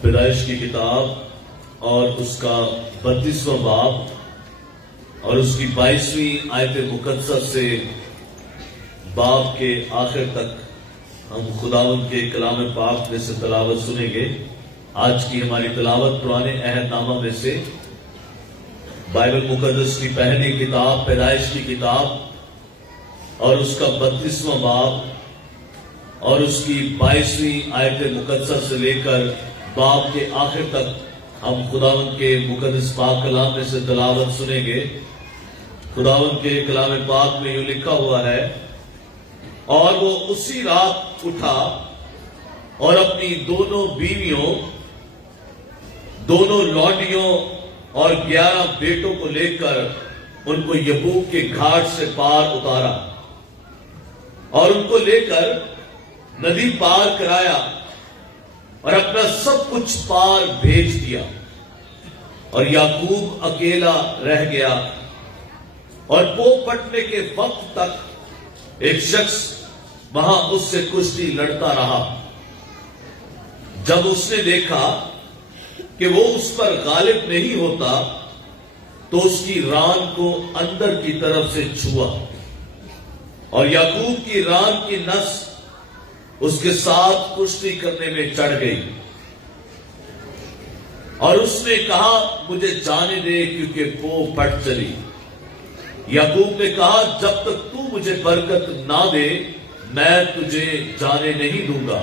پیدائش کی کتاب اور اس کا 32واں باب اور اس کی 22ویں آیت مقدسہ سے باب کے آخر تک ہم خداوند کے کلام پاک میں سے تلاوت سنیں گے۔ آج کی ہماری تلاوت پرانے عہد نامہ میں سے بائبل مقدس کی پہلی کتاب پیدائش کی کتاب اور اس کا 32واں باب اور اس کی 22ویں آیت مقدسہ سے لے کر باب کے آخر تک ہم خداوند کے مقدس پاک کلام میں سے تلاوت سنیں گے۔ خداوند کے کلام پاک میں یوں لکھا ہوا ہے، اور وہ اسی رات اٹھا اور اپنی دونوں بیویوں، دونوں لونڈیوں اور 11 بیٹوں کو لے کر ان کو یبوک کے گھاٹ سے پار اتارا اور ان کو لے کر ندی پار کرایا اور اپنا سب کچھ پار بھیج دیا، اور یعقوب اکیلا رہ گیا۔ اور پو پٹنے کے وقت تک ایک شخص وہاں اس سے کشتی لڑتا رہا۔ جب اس نے دیکھا کہ وہ اس پر غالب نہیں ہوتا تو اس کی ران کو اندر کی طرف سے چھوا، اور یعقوب کی ران کی نس اس کے ساتھ کشتی کرنے میں چڑھ گئی، اور اس نے کہا مجھے جانے دے کیونکہ پو پھٹ چلی۔ یعقوب نے کہا جب تک تو مجھے برکت نہ دے میں تجھے جانے نہیں دوں گا۔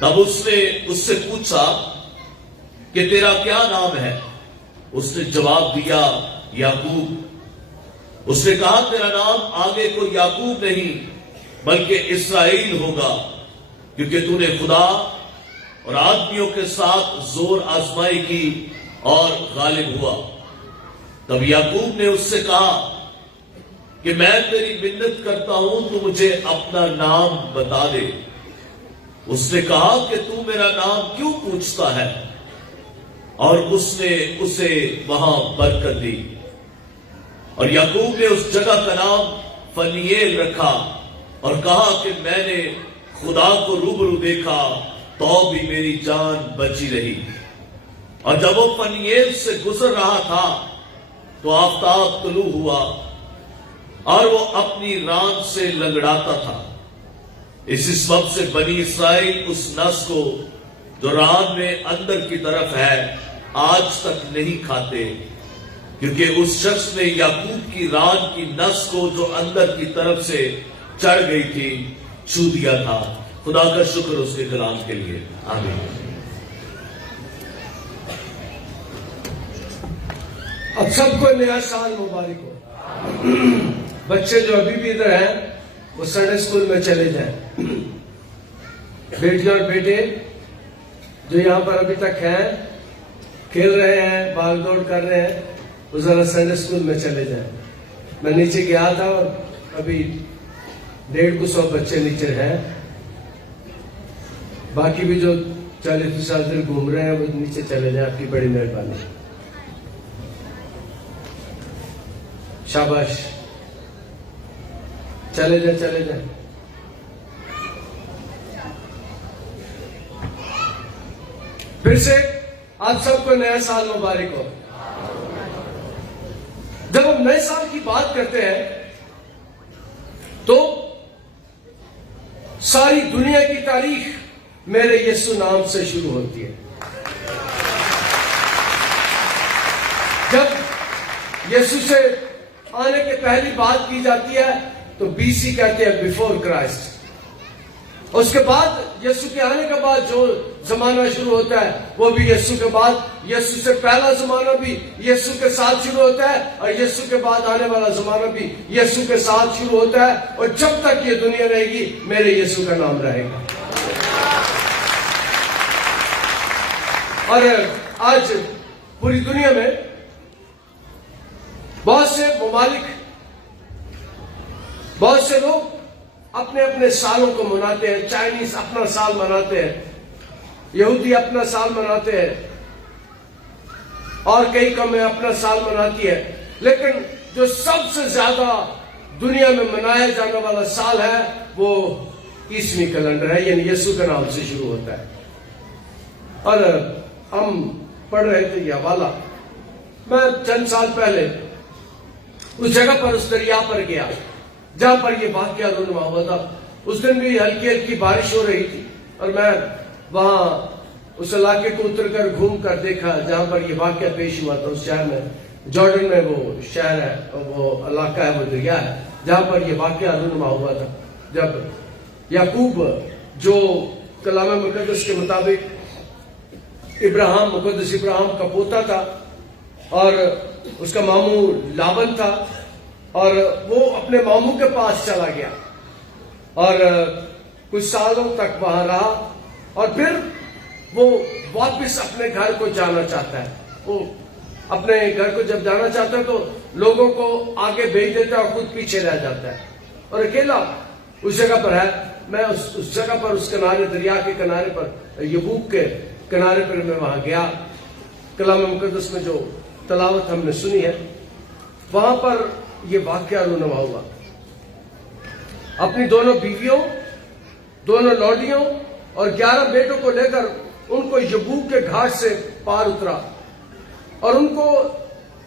تب اس نے اس سے پوچھا کہ تیرا کیا نام ہے؟ اس نے جواب دیا یعقوب۔ اس نے کہا تیرا نام آگے کو یعقوب نہیں بلکہ اسرائیل ہوگا، کیونکہ تو نے خدا اور آدمیوں کے ساتھ زور آزمائی کی اور غالب ہوا۔ تب یعقوب نے اس سے کہا کہ میں تیری منت کرتا ہوں تو مجھے اپنا نام بتا دے۔ اس نے کہا کہ تو میرا نام کیوں پوچھتا ہے؟ اور اس نے اسے وہاں برکت دی، اور یعقوب نے اس جگہ کا نام فنیل رکھا اور کہا کہ میں نے خدا کو روبرو دیکھا تو بھی میری جان بچی رہی۔ اور جب وہ فنیل سے گزر رہا تھا تو آفتاب طلوع ہوا اور وہ اپنی ران سے لنگڑاتا تھا۔ اسی سبب سے بنی اسرائیل اس نس کو جو ران میں اندر کی طرف ہے آج تک نہیں کھاتے، کیونکہ اس شخص نے یعقوب کی ران کی نس کو جو اندر کی طرف سے چڑھ گئی تھی چھو دیا تھا۔ خدا کا شکر اس کے کلام کے لیے، آمین۔ اب سب کو نیا سال مبارک ہو۔ بچے جو ابھی بھی ادھر ہیں وہ سنڈے اسکول میں چلے جائیں۔ بیٹیاں اور بیٹے جو یہاں پر ابھی تک ہیں، کھیل رہے ہیں، بھاگ دوڑ کر رہے ہیں، وہ ذرا سنڈے اسکول میں چلے جائیں۔ میں نیچے گیا تھا اور ابھی 150 بچے نیچے ہیں، باقی بھی جو 40-50 دن گھوم رہے ہیں وہ نیچے چلے جائیں۔ آپ کی بڑی مہربانی، شاباش، چلے جائیں چلے جائیں۔ پھر سے آپ سب کو نیا سال مبارک ہو۔ جب ہم نئے سال کی بات کرتے ہیں تو ساری دنیا کی تاریخ میرے یسوع نام سے شروع ہوتی ہے۔ جب یسوع سے آنے کے پہلی بات کی جاتی ہے تو BC کہتے ہیں، بیفور کرائسٹ۔ اس کے بعد یسوع کے آنے کے بعد جو زمانہ شروع ہوتا ہے وہ بھی یسوع کے بعد، یسوع سے پہلا زمانہ بھی یسوع کے ساتھ شروع ہوتا ہے، اور یسوع کے بعد آنے والا زمانہ بھی یسوع کے ساتھ شروع ہوتا ہے، اور جب تک یہ دنیا رہے گی میرے یسوع کا نام رہے گا۔ اور آج پوری دنیا میں بہت سے ممالک، بہت سے لوگ اپنے اپنے سالوں کو مناتے ہیں۔ چائنیز اپنا سال مناتے ہیں، یہودی اپنا سال مناتے ہیں، اور کئی قومیں اپنا سال مناتی ہے، لیکن جو سب سے زیادہ دنیا میں منایا جانے والا سال ہے وہ عیسوی کیلنڈر ہے، یعنی یسوع کے نام سے شروع ہوتا ہے۔ اور ہم پڑھ رہے تھے یہ حوالہ، میں چند سال پہلے اس جگہ پر، اس دریا پر گیا جہاں پر یہ واقعہ رونما ہوا تھا۔ اس دن بھی ہلکی ہلکی بارش ہو رہی تھی، اور میں وہاں اس علاقے کو اتر کر گھوم کر دیکھا جہاں پر یہ واقعہ پیش ہوا تھا۔ اس شہر میں، جارڈن میں وہ شہر ہے، وہ علاقہ ہے، وہ دریا ہے جہاں پر یہ واقعہ رونما ہوا تھا، جب یعقوب جو کلام مقدس کے مطابق مقدس ابراہیم کا پوتا تھا، اور اس کا ماموں لابن تھا، اور وہ اپنے ماموں کے پاس چلا گیا اور کچھ سالوں تک وہاں رہا، اور پھر وہ واپس اپنے گھر کو جانا چاہتا ہے۔ وہ اپنے گھر کو جب جانا چاہتا ہے تو لوگوں کو آگے بھیج دیتا ہے اور خود پیچھے رہ جاتا ہے، اور اکیلا اس جگہ پر ہے۔ میں اس جگہ پر، اس کنارے، دریا کے کنارے پر، یبوک کے کنارے پر میں وہاں گیا۔ کلام مقدس میں جو تلاوت ہم نے سنی ہے، وہاں پر یہ واقعہ رونما ہوا۔ اپنی دونوں بیویوں، دونوں لوڈیوں اور 11 بیٹوں کو لے کر ان کو یبوک کے گھاٹ سے پار اترا، اور ان کو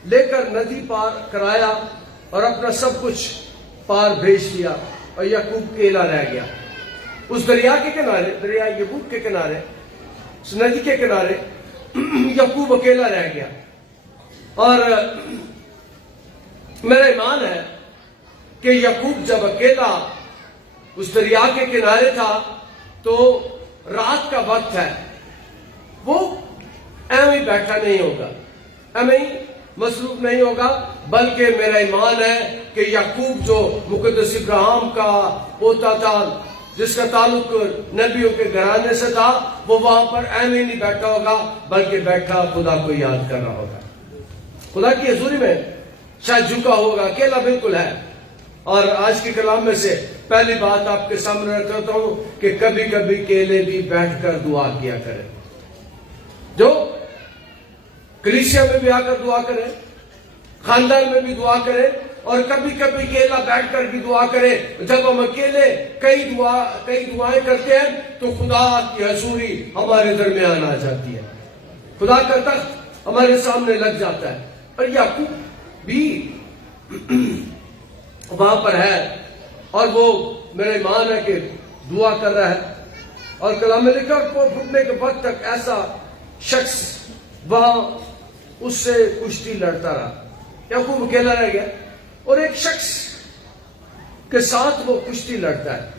لے کر ندی پار کرایا اور اپنا سب کچھ پار بھیج دیا، اور یعقوب اکیلا رہ گیا۔ اس دریا کے کنارے، دریا یبوک کے کنارے، اس ندی کے کنارے یعقوب اکیلا رہ گیا۔ اور میرا ایمان ہے کہ یعقوب جب اکیلا اس دریا کے کنارے تھا تو رات کا وقت ہے، وہ ایویں بیٹھا نہیں ہوگا، ایویں مصروف نہیں ہوگا، بلکہ میرا ایمان ہے کہ یعقوب جو مقدس ابراہیم کا پوتا تھا، جس کا تعلق نبیوں کے گھرانے سے تھا، وہ وہاں پر ایویں نہیں بیٹھا ہوگا، بلکہ بیٹھا خدا کو یاد کر رہا ہوگا، خدا کی حضوری میں شاید جھکا ہوگا، اکیلا بالکل ہے۔ اور آج کے کلام میں سے پہلی بات آپ کے سامنے رکھتا ہوں کہ کبھی کبھی اکیلے بھی بیٹھ کر دعا کیا کریں، جو کلیسیا میں بھی آ کر دعا کریں، خاندان میں بھی دعا کریں، اور کبھی کبھی اکیلا بیٹھ کر بھی دعا کریں۔ جب ہم اکیلے کئی دعائیں کرتے ہیں تو خدا کی حضوری ہمارے درمیان آ جاتی ہے، خدا کا تخت ہمارے سامنے لگ جاتا ہے۔ اور یعقوب بھی وہاں پر ہے، اور وہ میرا ایمان ہے کہ دعا کر رہا ہے، اور کلام میں لکھا کو پھٹنے کے وقت تک ایسا شخص وہاں اس سے کشتی لڑتا رہا۔ یعقوب اکیلا رہ گیا اور ایک شخص کے ساتھ وہ کشتی لڑتا ہے۔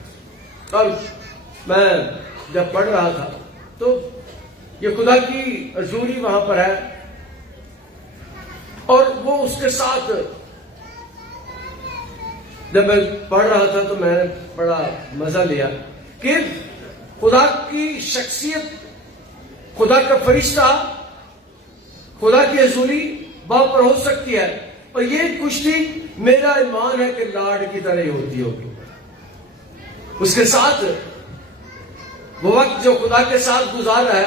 اور میں جب پڑھ رہا تھا تو یہ خدا کی حضوری وہاں پر ہے، اور وہ اس کے ساتھ، جب میں پڑھ رہا تھا تو میں نے بڑا مزہ لیا کہ خدا کی شخصیت، خدا کا فرشتہ، خدا کی حضوری وہاں پر ہو سکتی ہے، اور یہ کشتی میرا ایمان ہے کہ لاڈ کی طرح ہی ہوتی ہوگی۔ اس کے ساتھ وہ وقت جو خدا کے ساتھ گزارا ہے،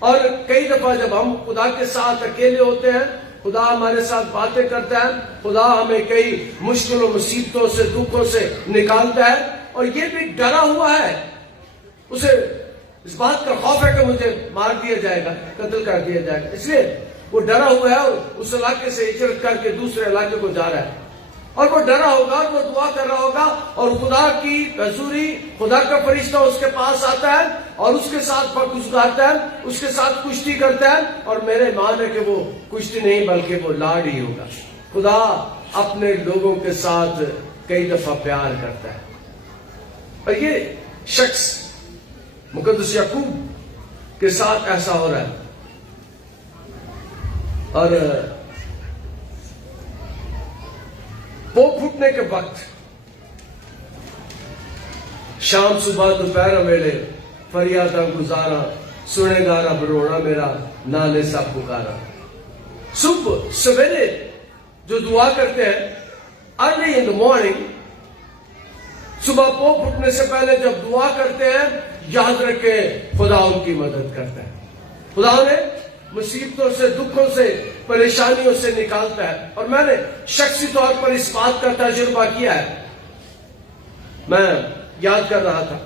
اور کئی دفعہ جب ہم خدا کے ساتھ اکیلے ہوتے ہیں، خدا ہمارے ساتھ باتیں کرتا ہے، خدا ہمیں کئی مشکلوں، مصیبتوں سے، دکھوں سے نکالتا ہے، اور یہ بھی ڈرا ہوا ہے، اسے اس بات کا خوف ہے کہ مجھے مار دیا جائے گا، قتل کر دیا جائے گا، اس لیے وہ ڈرا ہوا ہے اور اس علاقے سے ہجرت کر کے دوسرے علاقے کو جا رہا ہے، اور وہ ڈرا ہوگا اور وہ دعا کر رہا ہوگا، اور خدا کی حضوری، خدا کا فرشتہ اس کے پاس آتا ہے اور اس کے ساتھ وقت گزارتا ہے، اس کے ساتھ کشتی کرتا ہے، اور میرے ایمان ہے کہ وہ کشتی نہیں بلکہ وہ لاڈ ہی ہوگا۔ خدا اپنے لوگوں کے ساتھ کئی دفعہ پیار کرتا ہے، اور یہ شخص مقدس یعقوب کے ساتھ ایسا ہو رہا ہے۔ اور وہ پھٹنے کے وقت، شام صبح دوپہر ویلے فریاداں گزارا، سنے گا رب رونا میرا، نالے سا پکارا۔ صبح سویرے جو دعا کرتے ہیں، ارلی ان دا مارننگ، صبح پو پھٹنے سے پہلے جب دعا کرتے ہیں، یاد رکھیں خدا ان کی مدد کرتا ہے، خدا انہیں مصیبتوں سے، دکھوں سے، پریشانیوں سے نکالتا ہے۔ اور میں نے شخصی طور پر اس بات کا تجربہ کیا ہے۔ میں یاد کر رہا تھا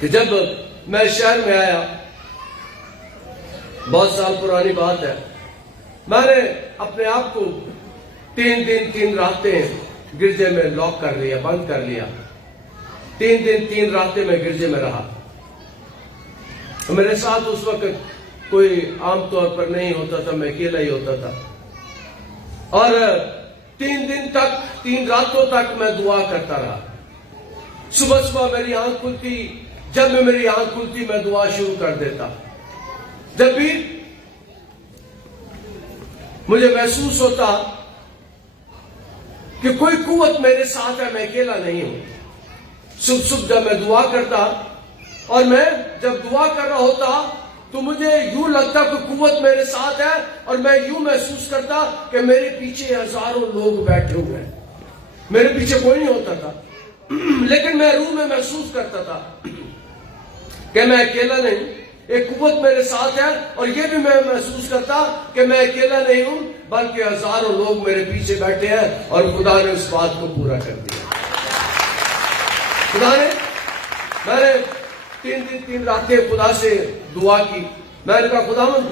کہ جب میں شہر میں آیا، بہت سال پرانی بات ہے، میں نے اپنے آپ کو 3 دن 3 راتیں گرجے میں لاک کر لیا، بند کر لیا۔ 3 دن 3 راتیں میں گرجے میں رہا۔ میرے ساتھ اس وقت کوئی عام طور پر نہیں ہوتا تھا، میں اکیلا ہی ہوتا تھا، اور 3 دن تک 3 راتوں تک میں دعا کرتا رہا۔ صبح صبح میری آنکھ کھلتی، جب میں میری آنکھ کھلتی میں دعا شروع کر دیتا۔ جب بھی مجھے محسوس ہوتا کہ کوئی قوت میرے ساتھ ہے، میں اکیلا نہیں ہوں، صبح جب میں دعا کرتا، اور میں جب دعا کر رہا ہوتا تو مجھے یوں لگتا کہ قوت میرے ساتھ ہے، اور میں یوں محسوس کرتا کہ میرے پیچھے ہزاروں لوگ بیٹھے ہوئے ہیں۔ میرے پیچھے کوئی نہیں ہوتا تھا، لیکن میں روح میں محسوس کرتا تھا کہ میں اکیلا نہیں، ایک قوت میرے ساتھ ہے، اور یہ بھی میں محسوس کرتا کہ میں اکیلا نہیں ہوں، بلکہ ہزاروں لوگ میرے پیچھے بیٹھے ہیں، اور خدا نے اس بات کو پورا کر دیا۔ خدا نے، میں نے 3 دن 3 راتیں خدا سے دعا کی۔ میں نے کہا خداوند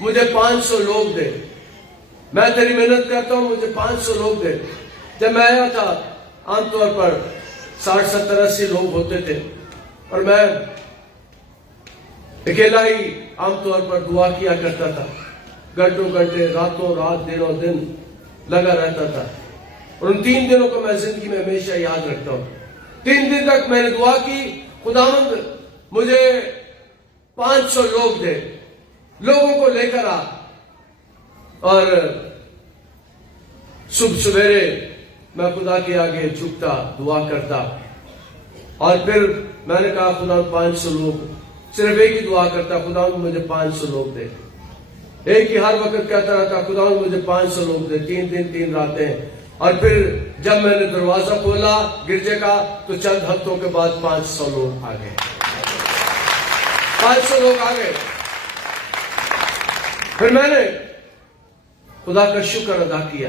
مجھے 500 لوگ دے، میں تیری محنت کرتا ہوں، مجھے 500 لوگ دے۔ جب میں آیا تھا عام طور پر 60 70 80 لوگ ہوتے تھے، اور میں اکیلا ہی عام طور پر دعا کیا کرتا تھا، گھنٹوں گھنٹے، راتوں رات، دنوں دن لگا رہتا تھا، اور ان 3 دنوں کو میں زندگی میں ہمیشہ یاد رکھتا ہوں۔ 3 دن تک میں نے دعا کی، خداوند مجھے 500 لوگ دے، لوگوں کو لے کر آ، اور صبح سویرے میں خدا کے آگے جھکتا، دعا کرتا، اور پھر میں نے کہا خداوند 500 لوگ، صرف ایک ہی دعا کرتا، خداوند مجھے 500 لوگ دے، ایک ہی ہر وقت کہتا رہتا خداوند مجھے 500 لوگ دے۔ 3 دن 3 راتیں، اور پھر جب میں نے دروازہ کھولا گرجے کا تو چند ہفتوں کے بعد 500 لوگ آ گئے، 500 لوگ آ گئے۔ پھر میں نے خدا کا شکر ادا کیا،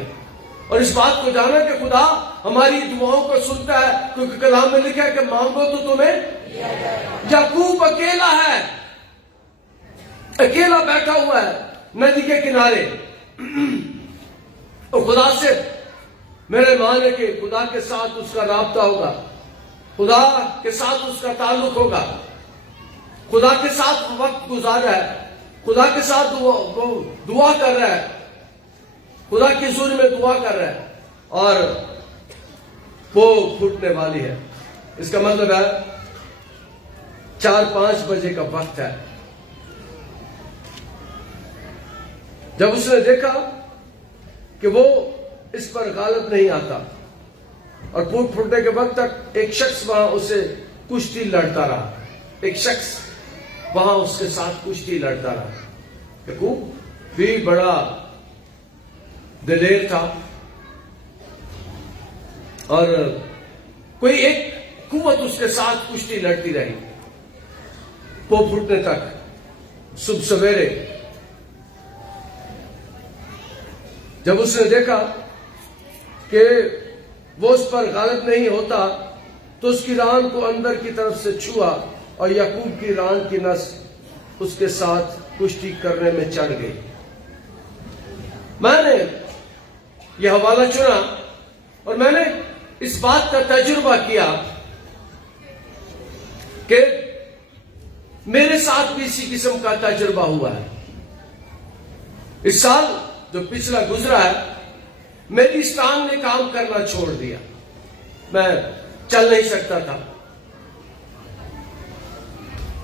اور اس بات کو جانا کہ خدا ہماری دعاؤں کو سنتا ہے، کیونکہ کلام میں لکھا ہے کہ مانگو تو تمہیں۔ یعقوب اکیلا ہے، اکیلا بیٹھا ہوا ہے ندی کے کنارے، اور خدا سے میرے مان ہے کہ خدا کے ساتھ اس کا رابطہ ہوگا، خدا کے ساتھ اس کا تعلق ہوگا، خدا کے ساتھ وقت گزار رہا ہے، خدا کے ساتھ دعا کر رہا ہے، خدا کی حضور میں دعا کر رہا ہے، اور وہ پھوٹنے والی ہے۔ اس کا مطلب ہے 4-5 بجے کا وقت ہے۔ جب اس نے دیکھا کہ وہ اس پر غالب نہیں آتا، اور پھوٹنے کے وقت تک ایک شخص وہاں اسے کشتی لڑتا رہا، ایک شخص وہاں اس کے ساتھ کشتی لڑتا رہا۔ یعقوب بھی بڑا دلیر تھا، اور کوئی ایک قوت اس کے ساتھ کشتی لڑتی رہی وہ پھوٹنے تک۔ صبح سویرے جب اس نے دیکھا کہ وہ اس پر غالب نہیں ہوتا تو اس کی ران کو اندر کی طرف سے چھوا، اور یعقوب کی ران کی نس اس کے ساتھ کشتی کرنے میں چڑھ گئی۔ میں نے یہ حوالہ چنا، اور میں نے اس بات کا تجربہ کیا کہ میرے ساتھ بھی اسی قسم کا تجربہ ہوا ہے۔ اس سال جو پچھلا گزرا ہے، میری اس ٹانگ نے کام کرنا چھوڑ دیا، میں چل نہیں سکتا تھا،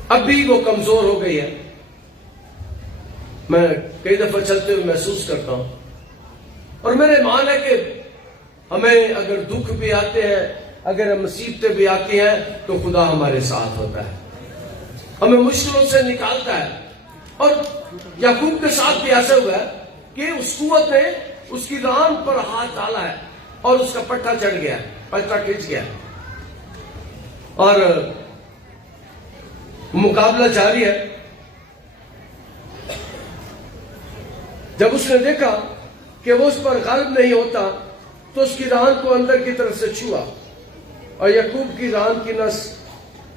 اب بھی وہ کمزور ہو گئی ہے۔ میں کئی دفعہ چلتے ہوئے محسوس کرتا ہوں، اور میرے مان ہے کہ ہمیں اگر دکھ بھی آتے ہیں، اگر مصیبتیں بھی آتی ہیں، تو خدا ہمارے ساتھ ہوتا ہے، ہمیں مشکلوں سے نکالتا ہے۔ اور یعقوب کے ساتھ بھی ایسا ہوا ہے کہ اس قوت نے اس کی ران پر ہاتھ ڈالا ہے، اور اس کا پٹھا چڑھ گیا، پٹھا کھنچ گیا، اور مقابلہ جاری ہے۔ جب اس نے دیکھا کہ وہ اس پر غالب نہیں ہوتا تو اس کی ران کو اندر کی طرف سے چھوا، اور یعقوب کی ران کی نس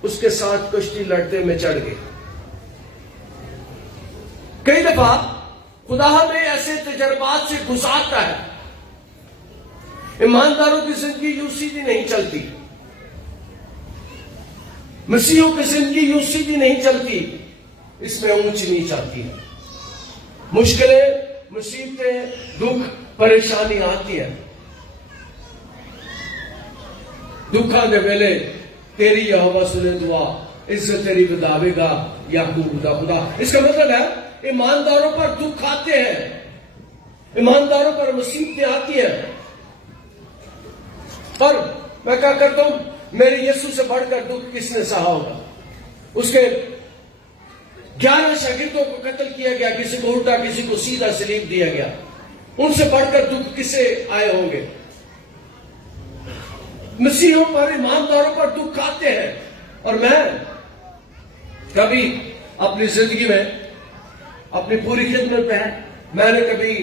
اس کے ساتھ کشتی لڑتے میں چڑھ گئے. کئی دفعہ خدا ہمیں ایسے تجربات سے گزارتا ہے. ایمانداروں کی زندگی یوں سیدھی نہیں چلتی. مسیحوں کی زندگی یوں سیدھی نہیں چلتی. اس میں اونچ نیچ آتی ہے. مشکلیں، مصیبتیں، دکھ، پریشانی آتی ہے. دکھ آنے ویلے تیری یہوہ سنے دعا، عزت تیری بداوے گا یعقوب دا خدا. اس کا مطلب ہے ایمانداروں پر دکھ آتے ہیں، ایمانداروں پر مصیبتیں آتی ہیں. پر میں کیا کرتا ہوں، میرے یسوع سے بڑھ کر دکھ کس نے سہا ہوگا؟ اس کے 11 شاگردوں کو قتل کیا گیا، کسی کو الٹا کسی کو سیدھا سلیب دیا گیا. ان سے بڑھ کر دکھ کسے آئے ہوں گے؟ مسیحوں پر، ایمانداروں پر دکھ آتے ہیں. اور میں کبھی اپنی زندگی میں اپنی پوری خدمت میں میں نے کبھی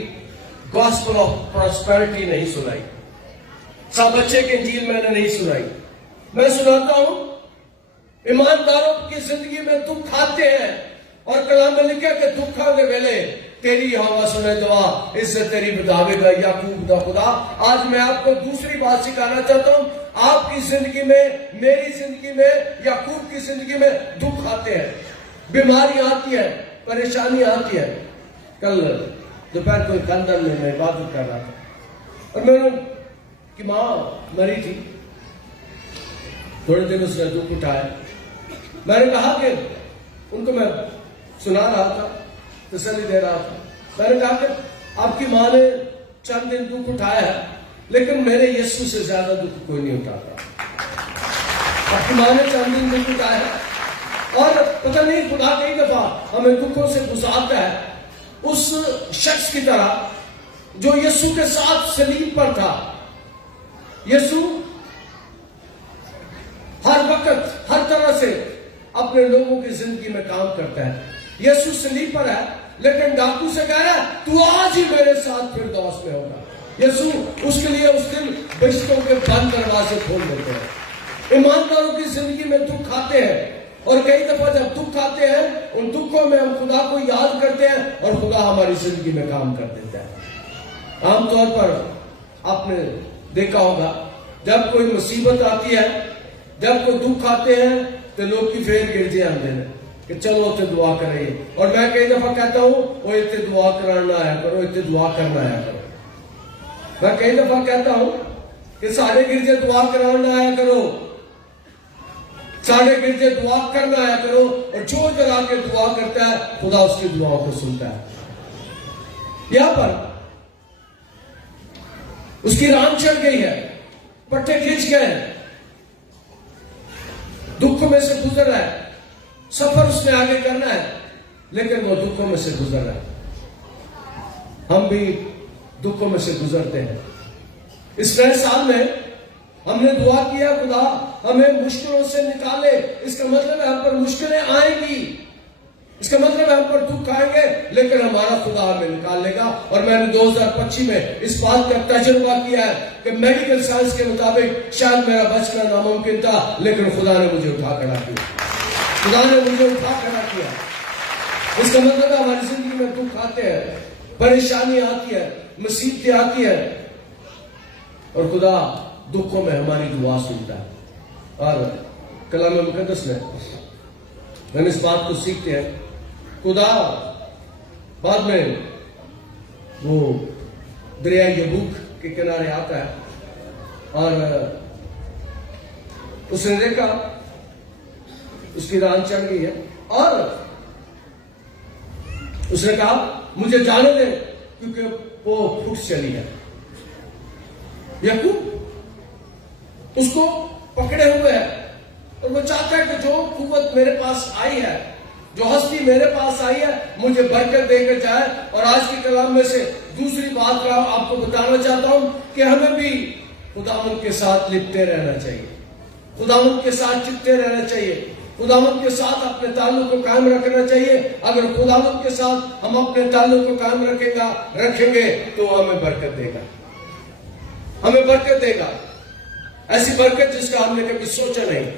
گاسپل آف پراسپیرٹی نہیں سنائی. سب بچے کی انجیل میں نے نہیں سنائی. میں سناتا ہوں ایمانداروں کی زندگی میں دکھ آتے ہیں، اور کلام میں لکھا کہ دکھ آنے ویلے تیری یہوہ سنے دعا، عزت تیری بداوے گا یعقوب دا خدا. آج میں آپ کو دوسری بات سکھانا چاہتا ہوں. آپ کی زندگی میں، میری زندگی میں، یعقوب کی زندگی میں دکھ آتے ہیں، بیماری آتی ہے، پریشانی آتی ہے. کل دوپہر کو لندن میں عبادت کر رہا تھا، اور میرے کی ماں مری تھی. تھوڑے دن اس نے دکھ اٹھایا. میں نے کہا کہ ان کو میں سنا رہا تھا، تسلی دے رہا تھا. میں نے کہا کہ آپ کی ماں نے چند دن دکھ اٹھایا ہے، لیکن میرے یسوع سے زیادہ دکھ کوئی نہیں اٹھاتا. آپ کی ماں نے چند دن دکھ اٹھایا ہے، اور پتہ نہیں خدا کئی دفعہ ہمیں دکھوں سے گزارتا ہے اس شخص کی طرح جو یسوع کے ساتھ صلیب پر تھا. یسوع ہر وقت ہر طرح سے اپنے لوگوں کی زندگی میں کام کرتا ہے. یسوع صلیب پر ہے، لیکن ڈاکو سے کہہ رہا ہے تو آج ہی میرے ساتھ فردوس میں ہوگا. یسوع اس کے لیے اس دن بہشتوں کے بند دروازے کھول دیتے ہیں. ایمانداروں کی زندگی میں دکھ آتے ہیں، اور کئی دفعہ جب دکھ آتے ہیں ان دکھوں میں ہم خدا کو یاد کرتے ہیں، اور خدا ہماری زندگی میں کام کر دیتا ہے. عام طور پر آپ نے دیکھا ہوگا جب کوئی مصیبت آتی ہے، جب کوئی دکھ آتے ہیں تو لوگ کی پھر گرجے آتے ہیں کہ چلو اتنے دعا کریں. اور میں کئی دفعہ کہتا ہوں وہ اتنے دعا کرانا آیا کرو، اتنے دعا کرنا آیا کرو. میں کئی دفعہ کہتا ہوں کہ سارے گرجے دعا کرانا آیا کرو، سارے گرجے دعا کرنا آیا کرو. اور جو جلا کے دعا کرتا ہے خدا اس کی دعاؤں کو سنتا ہے. یہاں پر اس کی ران چڑھ گئی ہے، پٹھے کھینچ گئے ہیں، دکھوں میں سے گزر رہا ہے. سفر اس نے آگے کرنا ہے، لیکن وہ دکھوں میں سے گزر رہا ہے. ہم بھی دکھوں میں سے گزرتے ہیں. اس نئے سال میں ہم نے دعا کیا خدا ہمیں مشکلوں سے نکالے. اس کا مطلب ہے ہم پر مشکلیں آئیں گی، اس کا مطلب ہے ہم پر دکھ آئیں گے، لیکن ہمارا خدا ہمیں نکال لے گا. اور میں نے 2025 میں اس بات کا تجربہ کیا ہے کہ میڈیکل سائنس کے مطابق شاید میرا بچنا ناممکن تھا، لیکن خدا نے مجھے اٹھا کھڑا کیا. خدا نے مجھے اٹھا کھڑا کیا. اس کا مطلب ہے ہماری زندگی میں دکھ آتے ہیں، پریشانی آتی ہے، مصیبتیں آتی ہے، اور خدا دکھوں میں ہماری دعا سنتا ہے. اور کلام مقدس میں ہم اس بات کو سیکھتے ہیں. خدا بعد میں وہ دریائے یبوک کے کنارے آتا ہے، اور اس نے دیکھا اس کی ران چڑھ گئی ہے، اور اس نے کہا مجھے جانے دے کیونکہ وہ پھٹ چلی ہے. یعقوب اس کو پکڑے ہوئے ہے، اور وہ چاہتا ہے کہ جو قوت میرے پاس آئی ہے، جو ہستی میرے پاس آئی ہے، مجھے برکت دے کر جائے. اور آج کے کلام میں سے دوسری بات کا آپ کو بتانا چاہتا ہوں کہ ہمیں بھی خداوند کے ساتھ لپٹے رہنا چاہیے، خداوند کے ساتھ چپتے رہنا چاہیے، خداوند کے ساتھ اپنے تعلق کو قائم رکھنا چاہیے. اگر خداوند کے ساتھ ہم اپنے تعلق کو قائم رکھیں گے تو وہ ہمیں برکت دے گا، ہمیں برکت دے گا. ایسی برکت جس کا ہم نے کبھی سوچا نہیں.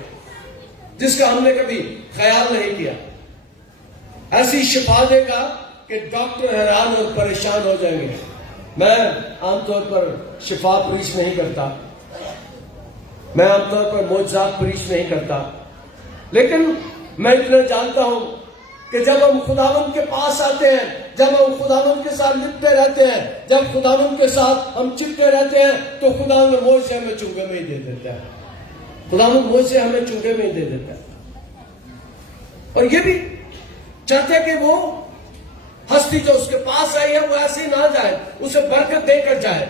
جس کا ہم نے کبھی خیال نہیں کیا. ایسی شفا دے گا کہ ڈاکٹر حیران اور پریشان ہو جائیں گے. میں عام طور پر شفا پریچ نہیں کرتا, میں عام طور پر معجزات پریچ نہیں کرتا, لیکن میں اتنا جانتا ہوں کہ جب ہم خداوند کے پاس آتے ہیں, جب ہم خداوند کے ساتھ لپٹے رہتے ہیں, جب خداوند کے ساتھ ہم چپٹے رہتے ہیں, تو خداوند موجے ہمیں چونگے میں ہی دے دیتا ہے. خداوند موجے ہمیں چونگے میں ہی دے دیتا ہے. اور یہ بھی چاہتے کہ وہ ہستی جو اس کے پاس آئی ہے وہ ایسے ہی نہ جائے, اسے برکت دے کر جائے,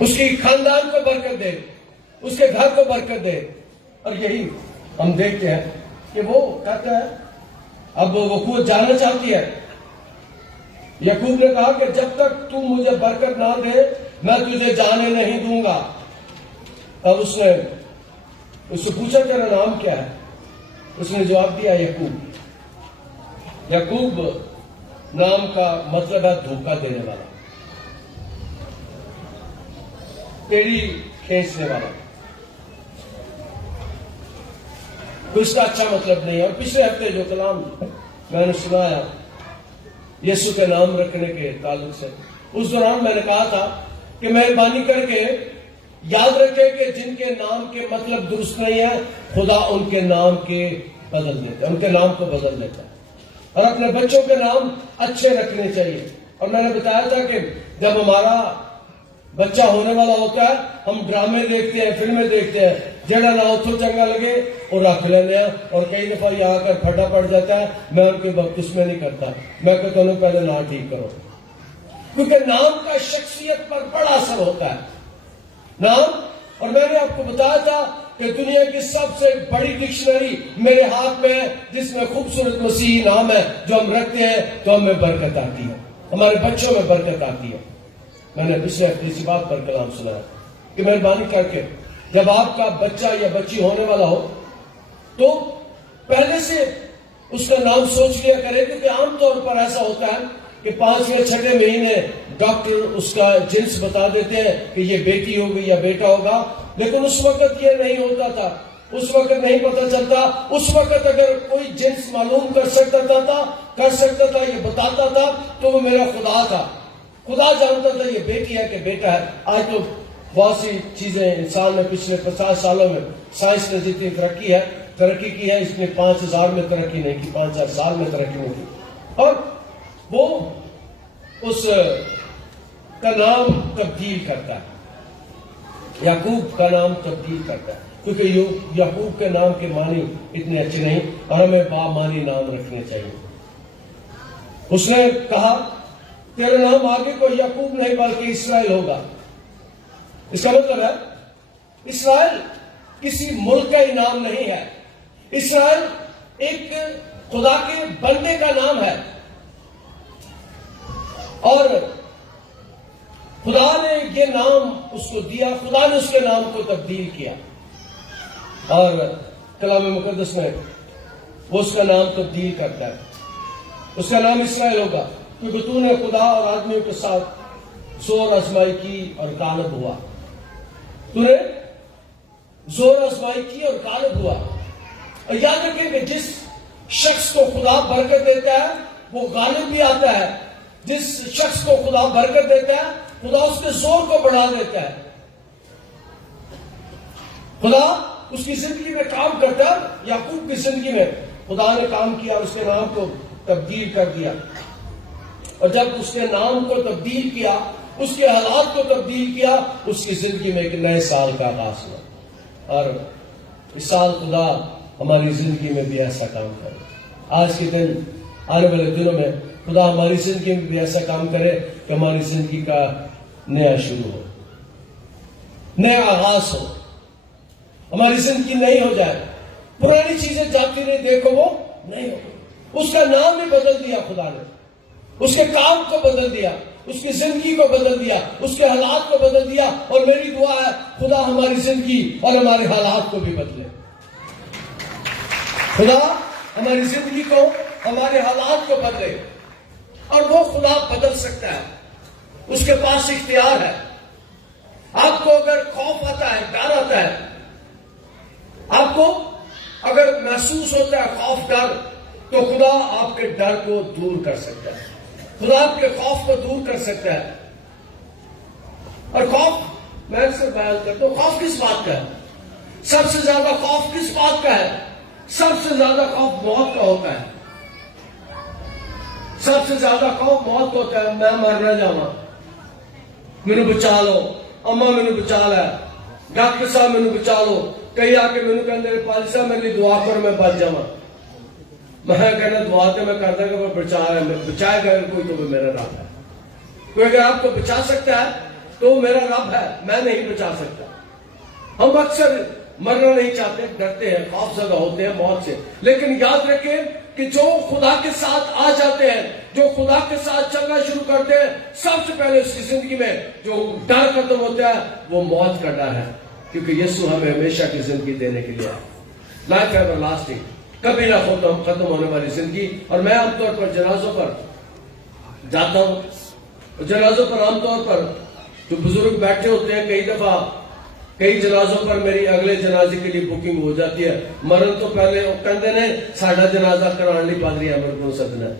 اس کی خاندان کو برکت دے, اس کے گھر کو برکت دے. اور یہی ہم دیکھتے ہیں کہ وہ کہتا ہے, اب وہ جانا چاہتی ہے. یعقوب نے کہا کہ جب تک تو مجھے برکت نہ دے میں تجھے جانے نہیں دوں گا. اب اس نے اس سے پوچھا تیرا نام کیا ہے؟ اس نے جواب دیا یعقوب. یعقوب نام کا مطلب ہے دھوکہ دینے والا, تیری کھینچنے والا. اس کا اچھا مطلب نہیں ہے. اور پچھلے ہفتے جو کلام میں نے سنایا یسوع کے نام رکھنے کے تعلق سے, اس دوران میں نے کہا تھا کہ مہربانی کر کے یاد رکھے کہ جن کے نام کے مطلب درست نہیں ہے خدا ان کے نام کے بدل دیتا ہے, ان کے نام کو بدل دیتا ہے. اور اپنے بچوں کے نام اچھے رکھنے چاہیے. اور میں نے بتایا تھا کہ جب ہمارا بچہ ہونے والا ہوتا ہے ہم ڈرامے دیکھتے ہیں, فلمیں دیکھتے ہیں, جڑا نہ اتو چنگا لگے اور رکھ لیتے ہیں. اور کئی دفعہ یہ آ کر پھٹا پڑ جاتا ہے. میں ان کے بپتس میں نہیں کرتا, میں کہتا ہوں پہلے نام ٹھیک کرو, کیونکہ نام کا شخصیت پر بڑا اثر ہوتا ہے. نام, اور میں نے آپ کو بتایا تھا کہ دنیا کی سب سے بڑی ڈکشنری میرے ہاتھ میں ہے جس میں خوبصورت مسیحی نام ہے جو ہم رکھتے ہیں تو ہمیں برکت آتی ہے, ہمارے بچوں میں برکت آتی ہے. میں نے پچھلے ہفتے اسی بات پر کلام سنا ہے کہ مہربانی کر کے جب آپ کا بچہ یا بچی ہونے والا ہو تو پہلے سے اس کا نام سوچ لیا کرے, کیونکہ عام طور پر ایسا ہوتا ہے کہ 5 یا 6 مہینے ڈاکٹر اس کا جنس بتا دیتے ہیں کہ یہ بیٹی ہوگی یا بیٹا ہوگا, لیکن اس وقت یہ نہیں ہوتا تھا, اس وقت نہیں پتا چلتا. اس وقت اگر کوئی جنس معلوم کر سکتا تھا, یہ بتاتا تھا تو وہ میرا خدا تھا. خدا جانتا تھا یہ بیٹی ہے کہ بیٹا ہے. آج تو بہت سی چیزیں انسان میں پچھلے 50 سالوں میں سائنس نے جتنی ترقی کی ہے اس نے 5000 میں ترقی نہیں کی, 5000 سال میں ترقی نہیں کی. اور وہ اس کا نام تبدیل کرتا ہے, یعقوب کا نام تبدیل کرتا ہے, کیونکہ یعقوب کے نام کے معنی اتنے اچھے نہیں اور ہمیں بامعنی نام رکھنے چاہیے. اس نے کہا تیرا نام آگے کو یعقوب نہیں بلکہ اسرائیل ہوگا. اس کا مطلب ہے اسرائیل کسی ملک کا ہی نام نہیں ہے, اسرائیل ایک خدا کے بندے کا نام ہے. اور خدا نے یہ نام اس کو دیا, خدا نے اس کے نام کو تبدیل کیا. اور کلام مقدس میں وہ اس کا نام تبدیل کرتا ہے. اس کا نام اسرائیل ہوگا کیونکہ تو نے خدا اور آدمیوں کے ساتھ زور آزمائی کی اور غالب ہوا. تو نے زور آزمائی کی اور غالب ہوا. اور یاد رکھیں کہ جس شخص کو خدا برکت دیتا ہے وہ غالب بھی آتا ہے. جس شخص کو خدا برکت دیتا ہے خدا اس کے زور کو بڑھا دیتا ہے. خدا اس کی زندگی میں کام کرتا ہے. یعقوب کی زندگی میں خدا نے کام کیا, اس کے نام کو تبدیل کر دیا. اور جب اس کے نام کو تبدیل کیا, اس کے حالات کو تبدیل کیا, اس کی زندگی میں ایک نئے سال کا آغاز ہوا. اور اس سال خدا ہماری زندگی میں بھی ایسا کام کرے. آج کے دن, آنے والے دنوں میں خدا ہماری زندگی میں بھی ایسا کام کرے کہ ہماری زندگی کا نیا شروع ہو, نیا آغاز ہو, ہماری زندگی نئی ہو جائے. پرانی چیزیں جاتی نہیں, دیکھو وہ نہیں ہو. اس کا نام بھی بدل دیا خدا نے, اس کے کام کو بدل دیا, اس کی زندگی کو بدل دیا, اس کے حالات کو بدل دیا. اور میری دعا ہے خدا ہماری زندگی اور ہمارے حالات کو بھی بدلے. خدا ہماری زندگی کو, ہمارے حالات کو بدلے. اور وہ خدا بدل سکتا ہے, اس کے پاس اختیار ہے. آپ کو اگر خوف آتا ہے، ڈر آتا ہے، آپ کو اگر محسوس ہوتا ہے خوف، ڈر، تو خدا آپ کے ڈر کو دور کر سکتا ہے، خدا آپ کے خوف کو دور کر سکتا ہے۔ اور خوف، میں اکثر بیان کرتا ہوں، خوف کس بات کا ہے؟ سب سے زیادہ خوف کس بات کا ہے؟ سب سے زیادہ خوف موت کا ہوتا ہے۔ سب سے زیادہ خوف موت کا ہوتا ہے۔ میں مر نہ جاواں، مینوں بچا لو، اما مینوں بچا لے، ڈاکٹر صاحب مینوں بچا لو، کئی آ کے مینوں کہندے نے پال صاحب میرے لیے دعا کرو میں بچ جاواں۔ میں کہنا دعا تو میں کردا کہ وہ بچائے گا کوئی تو وہ میرا رب ہے۔ کوئی اگر آپ کو بچا سکتا ہے تو میرا رب ہے، میں نہیں بچا سکتا۔ ہم اکثر مرنا نہیں چاہتے، ڈرتے ہیں، خوف زدہ ہوتے ہیں موت سے، لیکن یاد رکھیں کہ جو خدا کے ساتھ آ جاتے ہیں، جو خدا کے ساتھ چلنا شروع کرتے ہیں، سب سے پہلے اس کی زندگی میں جو ڈر ختم ہوتا ہے وہ موت کا ڈر ہے، کیونکہ یسوع ہمیں ہمیشہ کی زندگی دینے کے لیے ہے، لائف ایور لاسٹنگ، کبھی نہ ختم ہونے والی زندگی۔ اور میں عام طور پر جنازوں پر جاتا ہوں، جنازوں پر عام طور پر جو بزرگ بیٹھے ہوتے ہیں، کئی دفعہ کئی جنازوں پر میری اگلے جنازے کے لیے بکنگ ہو جاتی ہے۔ مرن تو پہلے وہ کہتے ہیں ساڈا جنازہ کران لی پادری احمد کو سدنا ہے،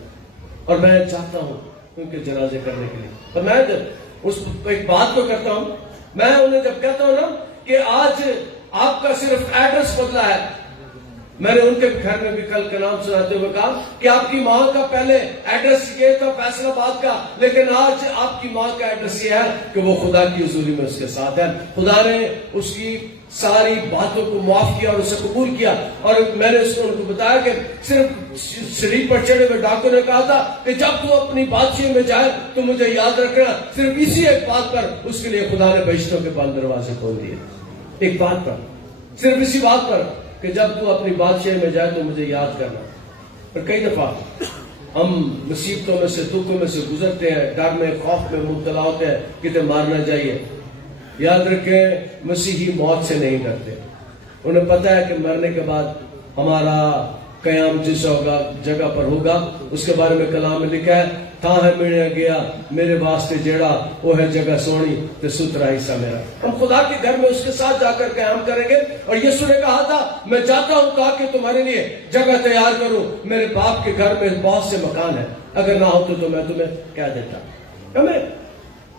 اور میں چاہتا ہوں ان کے جنازے کرنے کے لیے۔ اور میں جب اس ایک بات کو کرتا ہوں، میں انہیں جب کہتا ہوں نا کہ آج آپ کا صرف ایڈریس بدلا ہے، میں نے ان کے گھر میں بھی کل کلام سناتے ہوئے کہا کہ آپ کی ماں کا پہلے ایڈریس یہ تھا فیصل آباد کا، لیکن آج آپ کی ماں کا ایڈریس یہ ہے کہ وہ خدا کی حضوری میں اس کے ساتھ ہے۔ خدا نے اس کی ساری باتوں کو معاف کیا اور اسے قبول کیا، اور میں نے اس کو ان کو بتایا کہ صرف سلیپ پر چڑھے ہوئے ڈاکو نے کہا تھا کہ جب تو اپنی بادشاہی میں جائے تو مجھے یاد رکھنا، صرف اسی ایک بات پر اس کے لیے خدا نے بہشتوں کے بند دروازے کھول دیے، ایک بات پر، صرف اسی بات پر کہ جب تو اپنی بادشاہی میں جائے تو مجھے یاد کرنا۔ اور کئی دفعہ ہم مصیبتوں میں سے، دکھوں میں سے گزرتے ہیں، ڈر میں، خوف میں مبتلا ہوتے ہیں، کتنے مارنا چاہیے۔ یاد رکھیں مسیحی موت سے نہیں ڈرتے، انہیں پتا ہے کہ مرنے کے بعد ہمارا قیام جس ہوگا جگہ پر ہوگا، اس کے بارے میں کلام میں لکھا ہے تھا ہے ملیا گیا میرے واسطے جیڑا وہ ہے جگہ سونی تے سترا حصہ میرا۔ ہم خدا کے گھر میں اس کے ساتھ جا کر قیام کریں گے، اور یسوع نے کہا تھا میں جاتا ہوں تاکہ تمہارے لیے جگہ تیار کروں، میرے باپ کے گھر میں بہت سے مکان ہیں، اگر نہ ہوتے تو میں تمہیں کہہ دیتا۔ ہمیں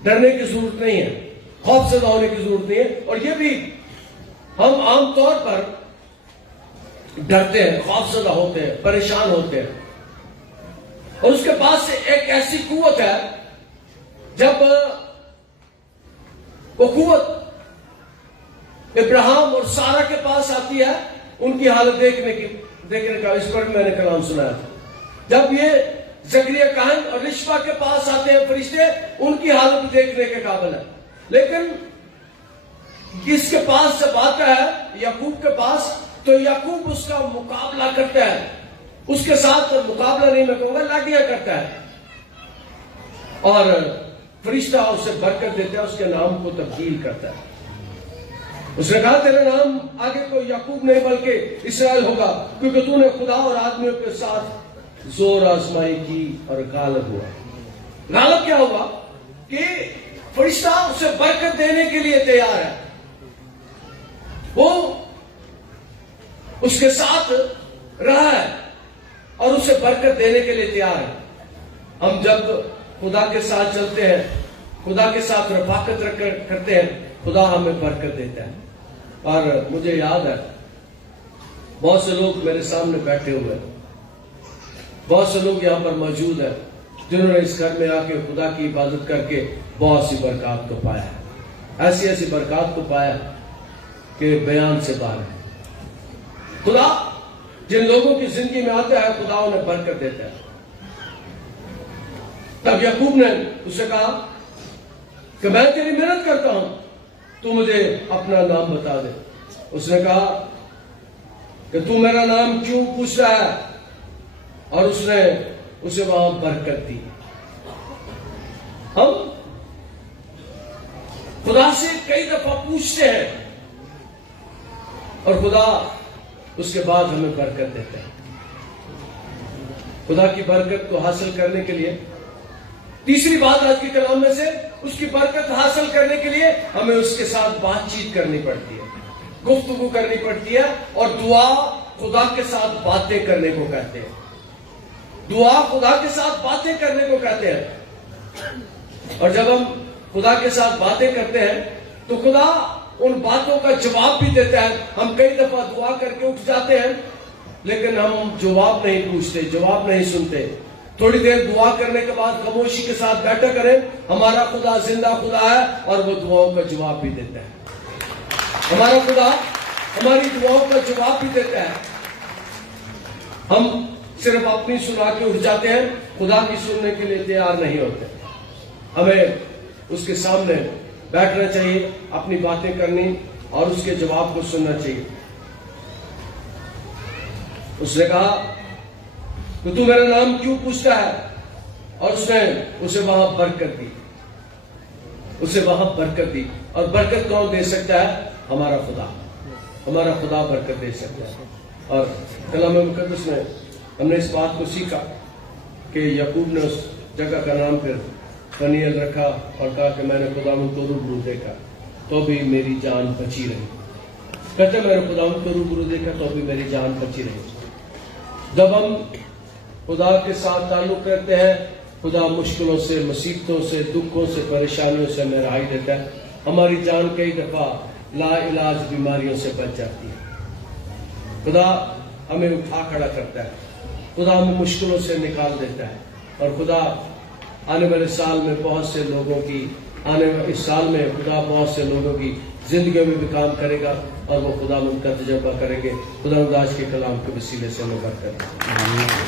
ڈرنے کی ضرورت نہیں ہے، خوف زدہ ہونے کی ضرورت نہیں ہے۔ اور یہ بھی ہم عام طور پر ڈرتے ہیں، خوف زدہ ہوتے ہیں، پریشان ہوتے ہیں، اور اس کے پاس سے ایک ایسی قوت ہے، جب وہ قوت ابراہیم اور سارہ کے پاس آتی ہے، ان کی حالت دیکھنے کا اس پر میں نے کلام سنایا تھا۔ جب یہ زکریا کاہن اور رشفہ کے پاس آتے ہیں فرشتے، ان کی حالت دیکھنے کے قابل ہے، لیکن اس کے پاس جب آتا ہے یعقوب کے پاس، تو یعقوب اس کا مقابلہ کرتا ہے، اس کے ساتھ مقابلہ نہیں میں کہوں گا، لاٹیاں کرتا ہے، اور فرشتہ اسے برکت دیتا ہے، اس کے نام کو تبدیل کرتا ہے۔ اس نے کہا تیرا نام آگے کو یعقوب نہیں بلکہ اسرائیل ہوگا، کیونکہ تو نے خدا اور آدمیوں کے ساتھ زور آزمائی کی اور غالب ہوا۔ غالب کیا ہوا کہ فرشتہ اسے برکت دینے کے لیے تیار ہے، وہ اس کے ساتھ رہا ہے اور اسے برکت دینے کے لیے تیار ہے۔ ہم جب خدا کے ساتھ چلتے ہیں، خدا کے ساتھ رفاقت کرتے ہیں، خدا ہمیں برکت دیتا ہے۔ اور مجھے یاد ہے بہت سے لوگ میرے سامنے بیٹھے ہوئے ہیں، بہت سے لوگ یہاں پر موجود ہیں جنہوں نے اس گھر میں آ کے خدا کی عبادت کر کے بہت سی برکات کو پایا ہے، ایسی ایسی برکات کو پایا کہ بیان سے باہر ہے۔ خدا جن لوگوں کی زندگی میں آتا ہے خدا انہیں برکت دیتا ہے۔ تب یعقوب نے اس سے کہا کہ میں تیری محنت کرتا ہوں، تو مجھے اپنا نام بتا دے۔ اس نے کہا کہ تو میرا نام کیوں پوچھ رہا ہے، اور اس نے اسے وہاں برکت دی۔ ہم خدا سے کئی دفعہ پوچھتے ہیں اور خدا اس کے بعد ہمیں برکت دیتا ہے۔ خدا کی برکت کو حاصل کرنے کے لیے تیسری بات آج کے کلام میں سے اس کی برکت حاصل کرنے کے لیے ہمیں اس کے ساتھ بات چیت کرنی پڑتی ہے، گفتگو کرنی پڑتی ہے، اور دعا خدا کے ساتھ باتیں کرنے کو کہتے ہیں۔ دعا خدا کے ساتھ باتیں کرنے کو کہتے ہیں، اور جب ہم خدا کے ساتھ باتیں کرتے ہیں تو خدا ان باتوں کا جواب بھی دیتا ہے۔ ہم کئی دفعہ دعا کر کے اٹھ جاتے ہیں لیکن ہم جواب نہیں پوچھتے، جواب نہیں سنتے۔ تھوڑی دیر دعا کرنے کے بعد خاموشی کے ساتھ بیٹھا کریں، ہمارا خدا زندہ خدا ہے اور وہ دعاؤں کا جواب بھی دیتا ہے۔ ہمارا خدا ہماری دعاؤں کا جواب بھی دیتا ہے۔ ہم صرف اپنی سنا کے اٹھ جاتے ہیں، خدا کی سننے کے لیے تیار نہیں ہوتے۔ ہمیں اس کے سامنے بیٹھنا چاہیے، اپنی باتیں کرنی اور اس کے جواب کو سننا چاہیے۔ اس نے کہا کہ تو میرا نام کیوں پوچھتا ہے، اور اس نے اسے وہاں برکت دی، اسے وہاں برکت دی۔ اور برکت کون دے سکتا ہے؟ ہمارا خدا، ہمارا خدا برکت دے سکتا ہے۔ اور کلام مقدس میں ہم نے اس بات کو سیکھا کہ یعقوب نے اس جگہ کا نام پھر پنیل رکھا اور کہا کہ میں نے خداوند کو روبرو دیکھا تو بھی میری جان بچی رہی۔ کہتے میں نے خداوند کو روبرو دیکھا تو بھی میری جان بچی رہی۔ جب ہم خدا کے ساتھ تعلق کرتے ہیں، خدا مشکلوں سے، مصیبتوں سے، دکھوں سے، پریشانیوں سے ہمیں رہائی دیتا ہے۔ ہماری جان کئی دفعہ لا علاج بیماریوں سے بچ جاتی ہے۔ خدا ہمیں اٹھا کھڑا کرتا ہے، خدا ہمیں مشکلوں سے نکال دیتا ہے، اور خدا آنے والے سال میں بہت سے لوگوں کی اس سال میں خدا بہت سے لوگوں کی زندگیوں میں بھی کام کرے گا، اور وہ خدا ان کا تجربہ کریں گے۔ خدا آج کے کلام کے وسیلے سے ہمیں برکت دے۔